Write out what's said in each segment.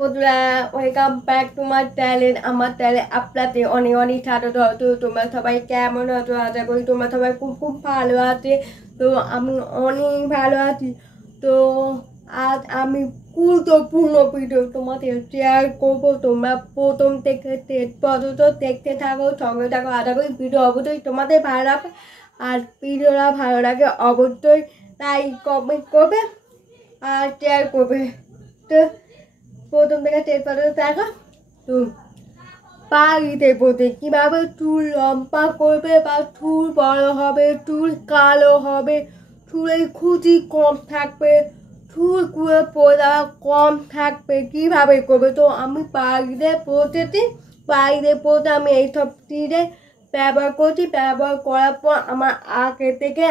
বন্ধুরা welcome back to my channel. আমার চ্যানেলে আপনাদের অনেক অনেক স্বাগত। তো তোমরা সবাই কেমন আছো? আশা করি তোমরা সবাই খুব খুব ভালো আছে। তো আমি অনেক ভালো আছি। তো আজ আমি গুরুত্বপূর্ণ ভিডিও তোমাদের শেয়ার করবো। তোমরা প্রথম থেকে শেষ পর্যন্ত দেখতে থাকো, সঙ্গে থাকো। আশা করি ভিডিও অবশ্যই তোমাদের ভালো লাগবে। আর ভিডিওটা ভালো লাগে অবশ্যই তাই কমেন্ট করবে আর শেয়ার করবে। তো প্রথম থেকে শেষ পর্যন্ত দেখো। তো বাড়িতে বলতে কীভাবে চুল লম্বা করবে বা চুল বড় হবে, চুল কালো হবে, চুলের খুঁজি কম থাকবে, চুল কুড়ে পড়া কম থাকবে, কীভাবে করবে। তো আমি বাড়িতে পড়তেছি, বাড়িতে পড়তে আমি এইসব চিজে ব্যবহার করছি। ব্যবহার করার পর আমার আগে থেকে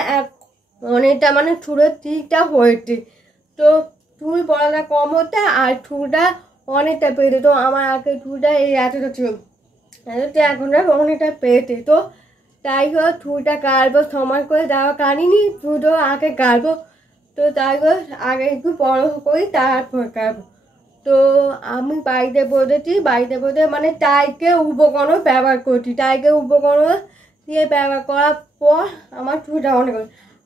অনেকটা চুলের চিকটা হয়েছে। তো চুল পড়াটা কম হচ্ছে আর চুলটা অনেকটা পেয়েছে। তো আমার আগে চুলটা এই এতটা ছিল, এখন অনেকটা পেয়েছে। তো তাই করে চুলটা কাটবো, সমান করে দেওয়া কাটিনি, চুলটা আগে কাটবো। তো তাই করে আগে একটু বড় করি, তারপর কাটবো। তো আমি বাড়িতে বসেছি, বাড়িতে বসে টাইকে উপকরণ ব্যবহার করছি। টাইকে উপকরণ দিয়ে ব্যবহার করার পর আমার চুলটা অনেক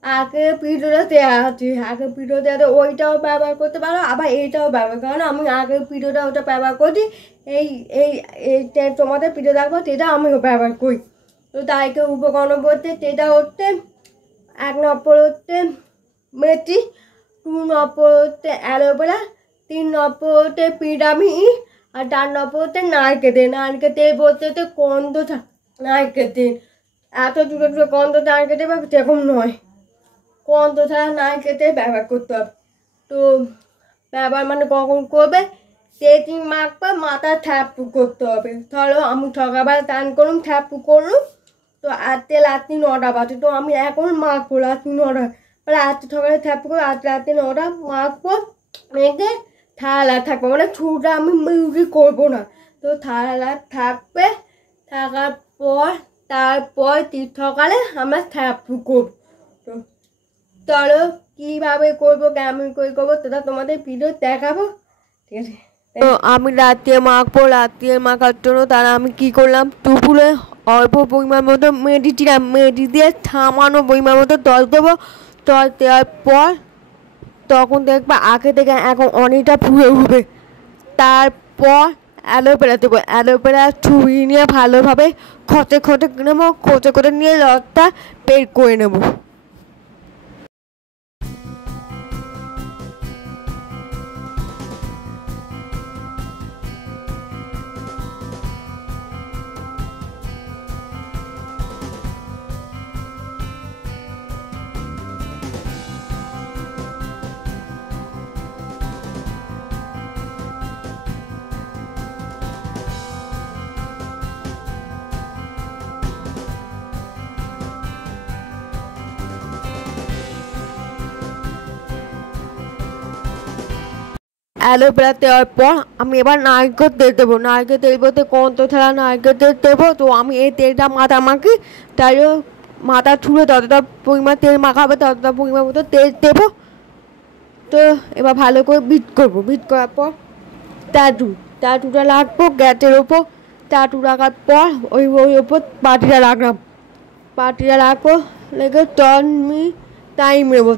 আগে ভিডিওটা দেওয়া আছে, আগের ভিডিও দেওয়া ওইটাও ব্যবহার করতে পারো, আবার এইটাও ব্যবহার করো। আমি আগের ভিডিওটা ওটা ব্যবহার করছি, এই এই তোমাদের ভিডিও দেখবো সেটা আমিও ব্যবহার করি। তো তাইকে উপকরণ বলতে সেটা হচ্ছে 1 নম্বর হচ্ছে মেথি, 2 নম্বর হচ্ছে অ্যালোভেরা, 3 নম্বর হচ্ছে ভিটামিন ই, আর 4 নম্বর হচ্ছে নারকেল তেল। নারকেল তেল বলতে হচ্ছে গন্ধ নারকেল তেল। এত ছোটো ছোটো গন্ধ নারকেল তেল সেরকম নয়, গন্ধ ছাড়া নারকেল তেল ব্যবহার করতে হবে। তো ব্যবহার কখন করবে, তেল মাখবে, মাথা ঠ্যাপু করতে হবে। ধরো আমি সকালবেলা স্নান করলাম, ঠ্যাপু করলাম, তো আজকে রাত্রি 9টা বাজে। তো আমি এখন মাখবো রাত্রি 9টা, আজকে সকালে ঠ্যাপু করে আজকে রাত্রি 9টা মাখবো। মেখে ঠালা থাকবো, চুলটা আমি মিউজি করবো না। তো ঠালা থাকবে, থাকার পর তারপর সকালে আমরা ঠ্যাপু করবো। তো চলো কীভাবে করবো, কেমন করে করবো সেটা তোমাদের ভিডিও দেখাবো, ঠিক আছে। তো আমি রাত্রে মাখবো, রাত্রে মাখার জন্য তারা আমি কী করলাম, দুপুরে অল্প পরিমাণ মতো মেথি দিলাম, মেথি দিয়ে সামান্য পরিমাণ মতো জল দেবো। জল দেওয়ার পর তখন দেখবা আগে থেকে এখন অনেকটা ফুলে উঠবে। তারপর অ্যালোভেরা দেবো, অ্যালোভেরা ছুঁয়ে নিয়ে ভালোভাবে খচে খচে নেবো, খচে খচে নিয়ে রসটা বের করে নেবো। অ্যালোভেরা দেওয়ার পর আমি এবার নারকেল তেল দেবো। নারকেল তেল বলতে গন্ধ ছাড়া নারকেল তেল দেবো। তো আমি এই তেলটা মাথা মাখি, তাই মাথা ছুঁড়ে যতটা পরিমাণ তেল মাখাবে ততটা পরিমাণ মতো তেল দেবো। তো এবার ভালো করে বিট করবো। বিট করার পর টাটুটা রাখবো গ্যাসের ওপর। টাটু রাখার পর ওই ওপর বাটিটা রাখলাম, বাটিটা রাখবো রেখে টাইম নেবো।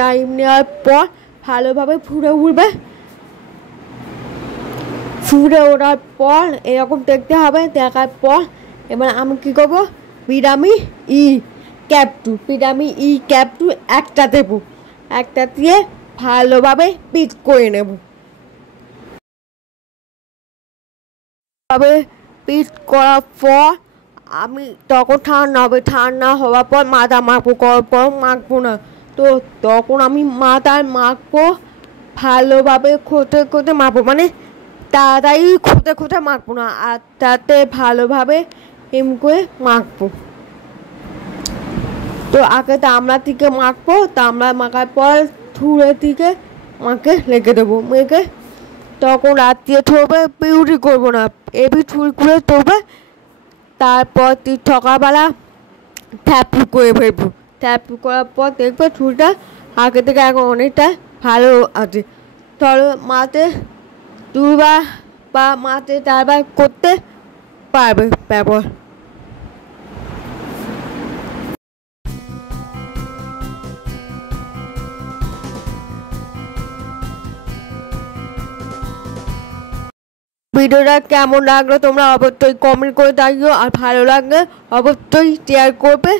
টাইম নেওয়ার পর ভালোভাবে ফুটে উঠবে। ফুটে ওঠার পর এরকম দেখতে হবে। দেখার পর এবার আমি কী করবো, ভিটামিন ই ক্যাপটু একটা দেবো, একটা দিয়ে ভালোভাবে বিট করে নেব। ভাবে বিট করার পর আমি তখন ঠান্ডা হবে, ঠান্ডা হওয়ার পর মাথা মাখবো, করার পর মাখবো না। তো তখন আমি মাথায় মাখবো ভালোভাবে, খোঁটে খোঁটে মাখবো, তাড়াতাড়ি খোঁটে খোঁটে মাখবো না, আর তাতে ভালোভাবে করে মাখবো। তো আগে তামড়ার দিকে মাখবো, তামড়া মাখার পর থুড়ের দিকে মাকে রেখে দেবো। মেখে তখন রাত্রে থবে, বিউটি করবো না, এবি চুল করে থবে। তারপর সকালবেলা ট্যাপু করে ফেলবো। ট্যাপু করার পর দেখবে চুলটা আগে থেকে এখন অনেকটা ভালো আছে। ধরো মাথায় দুবার বা মাসে 4বার করতে পারবে ব্যবহার। ভিডিওটা কেমন লাগলো তোমরা অবশ্যই কমেন্ট করে জানিও, আর ভালো লাগলে অবশ্যই শেয়ার করবে।